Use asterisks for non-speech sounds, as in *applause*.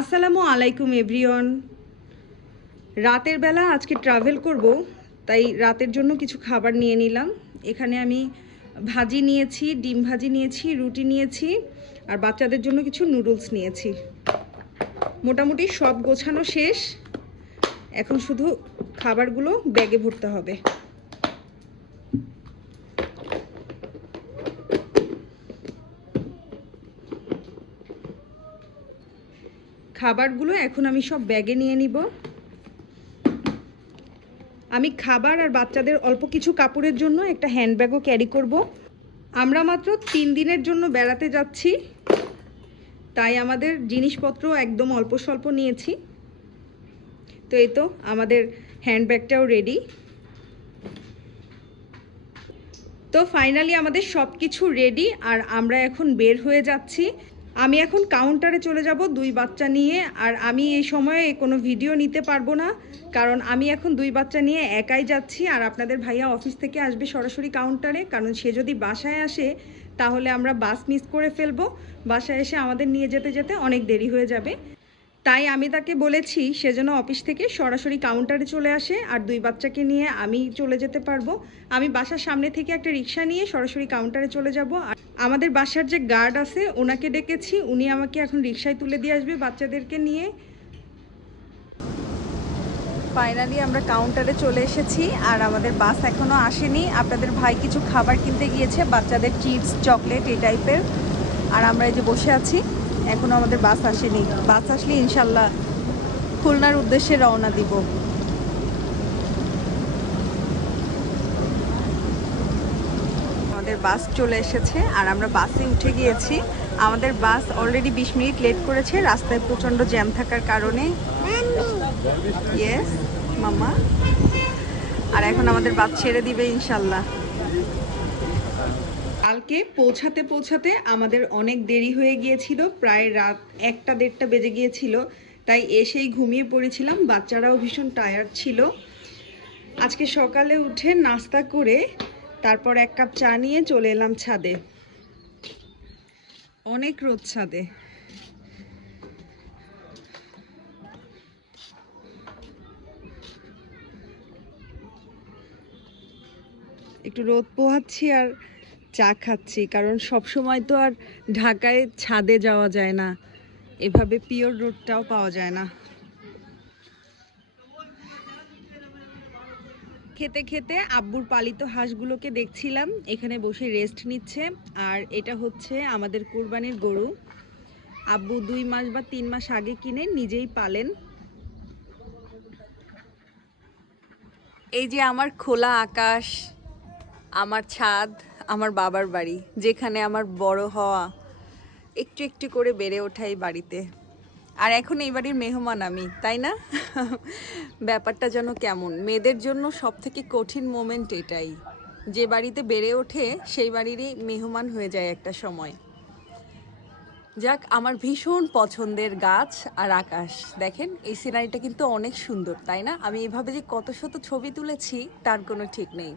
আসসালামু আলাইকুম, এভরিওয়ান। রাতের বেলা আজকে ট্রাভেল করব, তাই রাতের জন্য কিছু খাবার নিয়ে নিলাম। এখানে আমি ভাজি নিয়েছি, ডিম ভাজি নিয়েছি, রুটি নিয়েছি, আর বাচ্চাদের জন্য কিছু নুডলস নিয়েছি। মোটামুটি সব গোছানো শেষ। এখন শুধু খাবারগুলো ব্যাগে ভরতে হবে। খাবারগুলো এখন আমি সব ব্যাগে নিয়ে নিব। আমি খাবার আর বাচ্চাদের অল্প কিছু কাপড়ের জন্য একটা হ্যান্ডব্যাগও ক্যারি করব। আমরা মাত্র তিন দিনের জন্য বেড়াতে যাচ্ছি। তাই আমাদের জিনিসপত্র একদম অল্প স্বল্প নিয়েছি। তো এই তো আমাদের হ্যান্ডব্যাগটাও রেডি। তো ফাইনালি আমাদের সব কিছু রেডি আর আমরা এখন বের হয়ে যাচ্ছি। আমি এখন কাউন্টারে চলে যাব, দুই বাচ্চা নিয়ে, আর আমি এই সময়ে কোনো ভিডিও নিতে পারব না, কারণ আমি এখন দুই বাচ্চা নিয়ে একাই যাচ্ছি, আর আপনাদের ভাইয়া অফিস থেকে আসবে সরাসরি কাউন্টারে কারণ সে যদি বাসায় আসে, তাহলে আমরা বাস মিস করে ফেলব, বাসায় এসে আমাদের নিয়ে যেতে যেতে অনেক দেরি হয়ে যাবে। তাই আমি তাকে বলেছি, সে যেন অফিস থেকে সরাসরি কাউন্টারে চলে আসে আর দুই বাচ্চাকে নিয়ে আমি চলে যেতে পারব। আমি বাসার সামনে থেকে একটা রিক্সা নিয়ে সরাসরি কাউন্টারে চলে যাব। আর আমাদের বাসার যে গার্ড আছে, ওনাকে ডেকেছি। উনি আমাকে এখন রিক্সায় তুলে দিয়ে আসবে বাচ্চাদেরকে নিয়ে। ফাইনালি আমরা কাউন্টারে চলে এসেছি আর আমাদের বাস এখনও আসেনি। আপনাদের ভাই কিছু খাবার কিনতে গিয়েছে, বাচ্চাদের চিপস, চকলেট, এই টাইপের আর আমরা এই যে বসে আছি। এখনও আমাদের বাস আসেনি। বাস আসলে ইনশাল্লাহ খুলনার উদ্দেশ্যে রওনা দিব। আমাদের বাস চলে এসেছে আর আমরা বাসে উঠে গিয়েছি। আমাদের বাস অলরেডি বিশ মিনিট লেট করেছে, রাস্তায় প্রচণ্ড জ্যাম থাকার কারণে। ইয়েস মামা আর এখন আমাদের বাস ছেড়ে দিবে ইনশাল্লাহ। কালকে পৌঁছাতে পৌঁছাতে আমাদের অনেক দেরি হয়ে গিয়েছিল, প্রায় রাত একটা দেড়টা বেজে গিয়েছিল, তাই এসেই ঘুমিয়ে পড়েছিলাম, বাচ্চারাও ভীষণ টায়ার্ড ছিল। আজকে সকালে উঠে নাস্তা করে তারপর এক কাপ চা নিয়ে চলে এলাম ছাদে। অনেক রোদ ছাদে। একটু রোদ পোহাচ্ছি আর চা খাচ্ছি, কারণ সব সময় তো আর ঢাকায় ছাদে যাওয়া যায় না। এভাবে পিওর রোডটাও পাওয়া যায় না। খেতে খেতে আব্বুর পালিত হাঁসগুলোকে দেখছিলাম, এখানে বসে রেস্ট নিচ্ছে, আর এটা হচ্ছে আমাদের কোরবানির গরু। আব্বু দুই মাস বা তিন মাস আগে কিনে নিজেই পালেন। এই যে আমার খোলা আকাশ, আমার ছাদ আমার বাবার বাড়ি, যেখানে আমার বড় হওয়া, একটু একটু করে বেড়ে ওঠা এই বাড়িতে। আর এখন এই বাড়ির মেহমান আমি, তাই না? *laughs* ব্যাপারটা যেন কেমন? মেয়েদের জন্য সব থেকে কঠিন মোমেন্ট এটাই। যে বাড়িতে বেড়ে ওঠে, সেই বাড়িরই মেহমান হয়ে যায় একটা সময়। যাক, আমার ভীষণ পছন্দের গাছ আর আকাশ। দেখেন, এই সিনারিটা কিন্তু অনেক সুন্দর, তাই না? আমি এভাবে যে কত শত ছবি তুলেছি, তার কোনো ঠিক নেই।